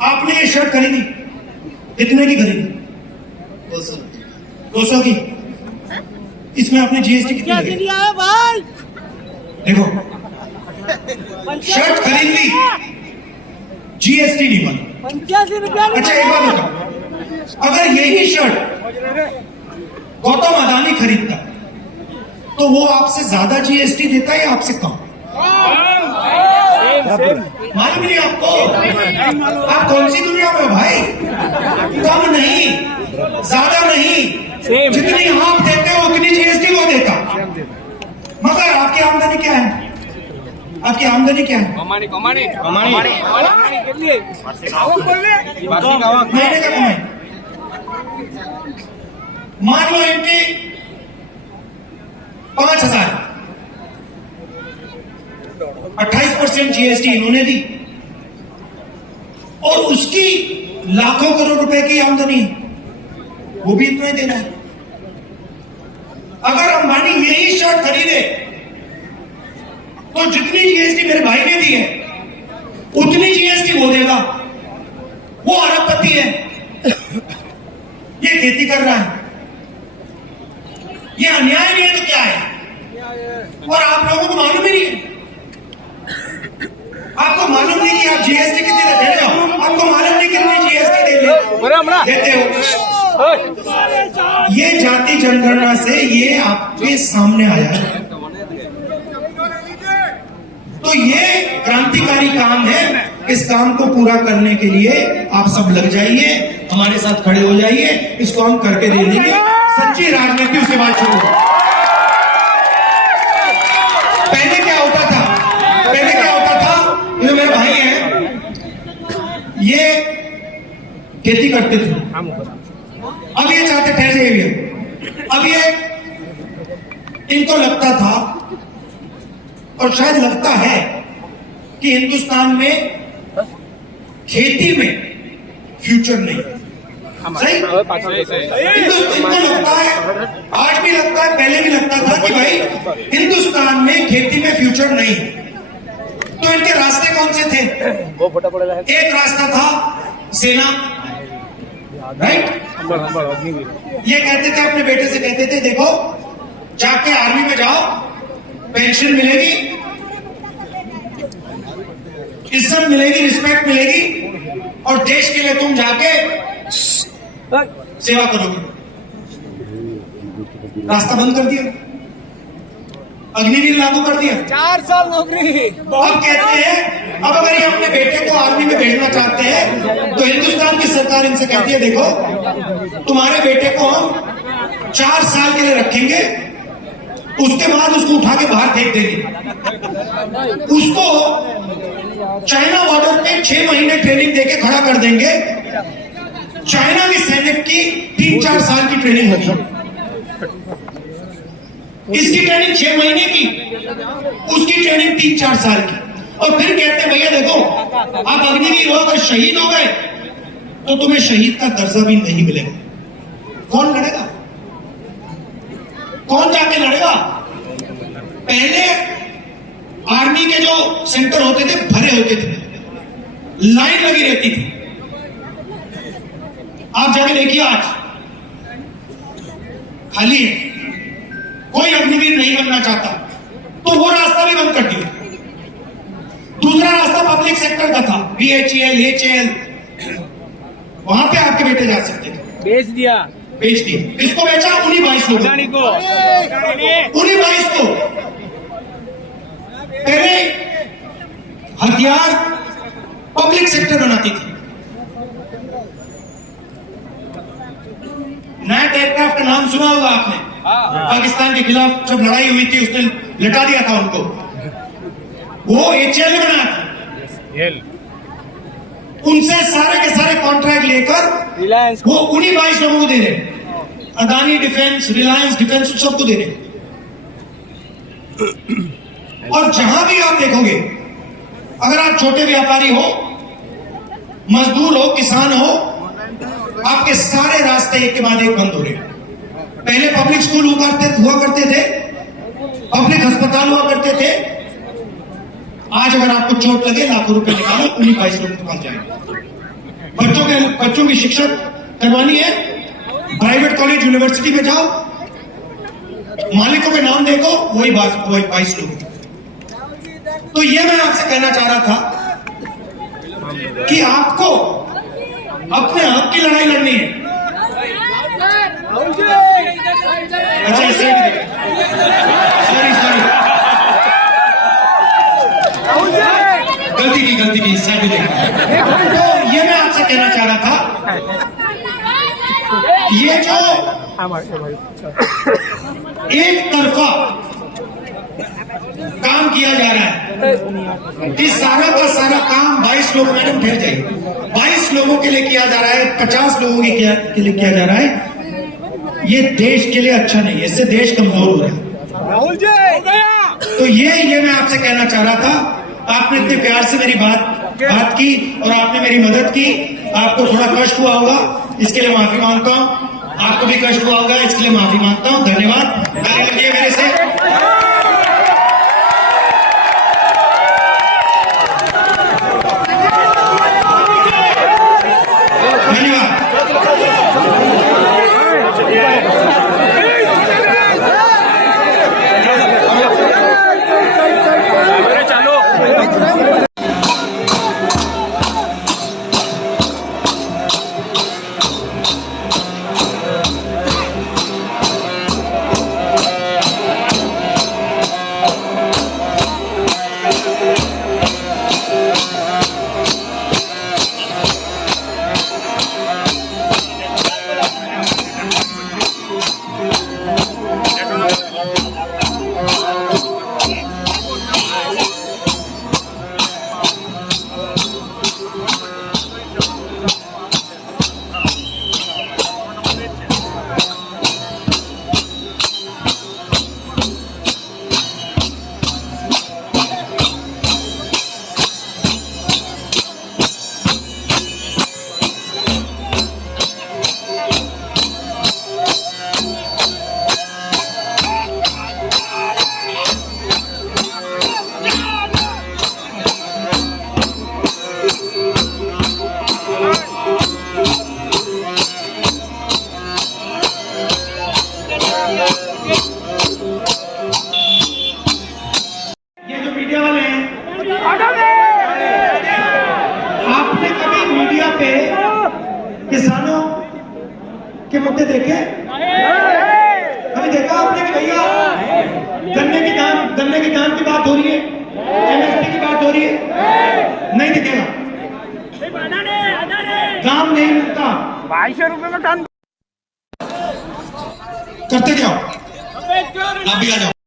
आपने ये शर्ट खरीदी, कितने की खरीदी? 200 की। इसमें आपने जीएसटी कितनी लगी? भाई देखो, शर्ट खरीद ली, जीएसटी नहीं बनी। 85 रुपया। अच्छा एक बात बताओ, अगर यही शर्ट गौतम अदानी खरीदता तो वो आपसे ज्यादा जीएसटी देता है या आपसे कम? मालूम नहीं आपको? आप कौन सी दुनिया में भाई? कम नहीं, ज्यादा नहीं, जितनी आप देते हो उतनी जीएसटी वो देता। मगर आपकी आमदनी क्या है? आपकी आमदनी क्या है? कमानी महीने का कमाई। मान लो इनकी 5,000, 28% जीएसटी इन्होंने दी और उसकी लाखों करोड़ रुपए की आमदनी, वो भी इतना ही देना है। अगर अंबानी यही शर्ट खरीदे तो जितनी जीएसटी मेरे भाई ने दी है उतनी जीएसटी वो देगा। वो अरबपति है, ये खेती कर रहा है, ये अन्याय नहीं है तो क्या है? और आप लोगों को मालूम ही नहीं है। आपको मालूम नहीं कि आप जीएसटी कितनी दे रहे हो, आपको मालूम नहीं कितनी जीएसटी देते हो। ये जाति जनगणना से ये आपके सामने आया है, तो ये क्रांतिकारी काम है। इस काम को पूरा करने के लिए आप सब लग जाइए, हमारे साथ खड़े हो जाइए, इसको हम करके दे देंगे। सच्ची राजनीति उसके बाद शुरू हो। पहले क्या होता था? ये मेरे भाई हैं, ये खेती करते थे, अब ये चाहते ठहर जाइए। अब ये इनको लगता था और शायद लगता है कि हिंदुस्तान में खेती में फ्यूचर नहीं है। सही? इनको लगता है, आज भी लगता है, पहले भी लगता था कि भाई हिंदुस्तान में खेती में फ्यूचर नहीं है। तो इनके रास्ते कौन से थे? एक रास्ता था सेना, राइट? ये कहते थे, अपने बेटे से कहते थे, देखो जाके आर्मी में जाओ, पेंशन मिलेगी, इज्जत मिलेगी, रिस्पेक्ट मिलेगी और देश के लिए तुम जाके सेवा करोगे। रास्ता बंद कर दिया, अग्निवीर लागू कर दिया, 4 साल नौकरी। अब कहते हैं, अब अगर ये अपने बेटे को आर्मी में भेजना चाहते हैं तो हिंदुस्तान की सरकार इनसे कहती है, देखो तुम्हारे बेटे को हम 4 साल के लिए रखेंगे, उसके बाद उसको उठा के बाहर फेंक देंगे, उसको चाइना बॉर्डर पे 6 महीने ट्रेनिंग देके खड़ा कर देंगे। चाइना की सैनिक की 3-4 साल की ट्रेनिंग होगी, इसकी ट्रेनिंग 6 महीने की, उसकी ट्रेनिंग 3-4 साल की। और फिर कहते हैं, भैया देखो आप अग्निवीर हो, अगर शहीद हो गए तो तुम्हें शहीद का दर्जा भी नहीं मिलेगा। कौन लड़ेगा? कौन जाके लड़ेगा? पहले आर्मी के जो सेंटर होते थे भरे होते थे, लाइन लगी रहती थी। आप जाके देखिए आज खाली है, कोई अग्निवीर नहीं बनना चाहता, तो वो रास्ता भी बंद कर दिया। दूसरा रास्ता पब्लिक सेक्टर का था, बीएचईएल, एचएएल, वहां पे आपके बेटे जा सकते थे। बेच दिया। इसको बेचा उन्हीं 22 लोगों को, उन्हीं 22 को। पहले हथियार पब्लिक सेक्टर बनाती थी। नाइट एयरक्राफ्ट का नाम सुना होगा आपने, पाकिस्तान के खिलाफ जब लड़ाई हुई थी उसने लटा दिया था उनको, वो एचएएल ने बनाया था। उनसे सारे के सारे कॉन्ट्रैक्ट लेकर रिलायंस वो उन्हीं 22 लोगों को दे रहे, अदानी डिफेंस, रिलायंस डिफेंस, सबको दे रहे। और जहां भी आप देखोगे, अगर आप छोटे व्यापारी हो, मजदूर हो, किसान हो, आपके सारे रास्ते एक के बाद एक बंद हो रहे हैं। पहले पब्लिक स्कूल हुआ करते थे, पब्लिक अस्पताल हुआ करते थे। आज अगर आपको चोट लगे, लाखों रुपए निकालो, उन्हीं 22 लोगों के पास जाएंगे। बच्चों की शिक्षा करवानी है, प्राइवेट कॉलेज यूनिवर्सिटी में जाओ, मालिकों के नाम देखो, वही 22 लोग। तो ये मैं आपसे कहना चाह रहा था कि आपको अपने हक की लड़ाई लड़नी है। अच्छा, इसे सॉरी गलती की इस साइड में देखा। तो ये मैं आपसे कहना चाह रहा था, ये जो एक तरफा काम किया जा रहा है कि सारा का सारा काम 22 लोग, मैडम ठहर जाइए, 22 लोगों के लिए किया जा रहा है, 50 लोगों के लिए किया जा रहा है, ये देश के लिए अच्छा नहीं है, इससे देश कमजोर हो रहा है। राहुल जी हो गया। तो ये मैं आपसे कहना चाह रहा था। आपने इतने प्यार से मेरी बात की और आपने मेरी मदद की। आपको थोड़ा कष्ट हुआ होगा, इसके लिए माफी मांगता हूं। आपको भी कष्ट हुआ होगा, इसके लिए माफी मांगता हूं। धन्यवाद। ताली लगिए मेरे से। धन्यवाद। ये जो मीडिया वाले हैं, आपने कभी मीडिया पे किसानों के मुद्दे देखे? कभी देखा आपने कि भैया गन्ने के दाम की बात हो रही है, एमएसपी की बात हो रही है? नहीं दिखेगा। दाम नहीं मिलता। 2200 रुपए में टन करते क्या हो? आप भी आ जाओ।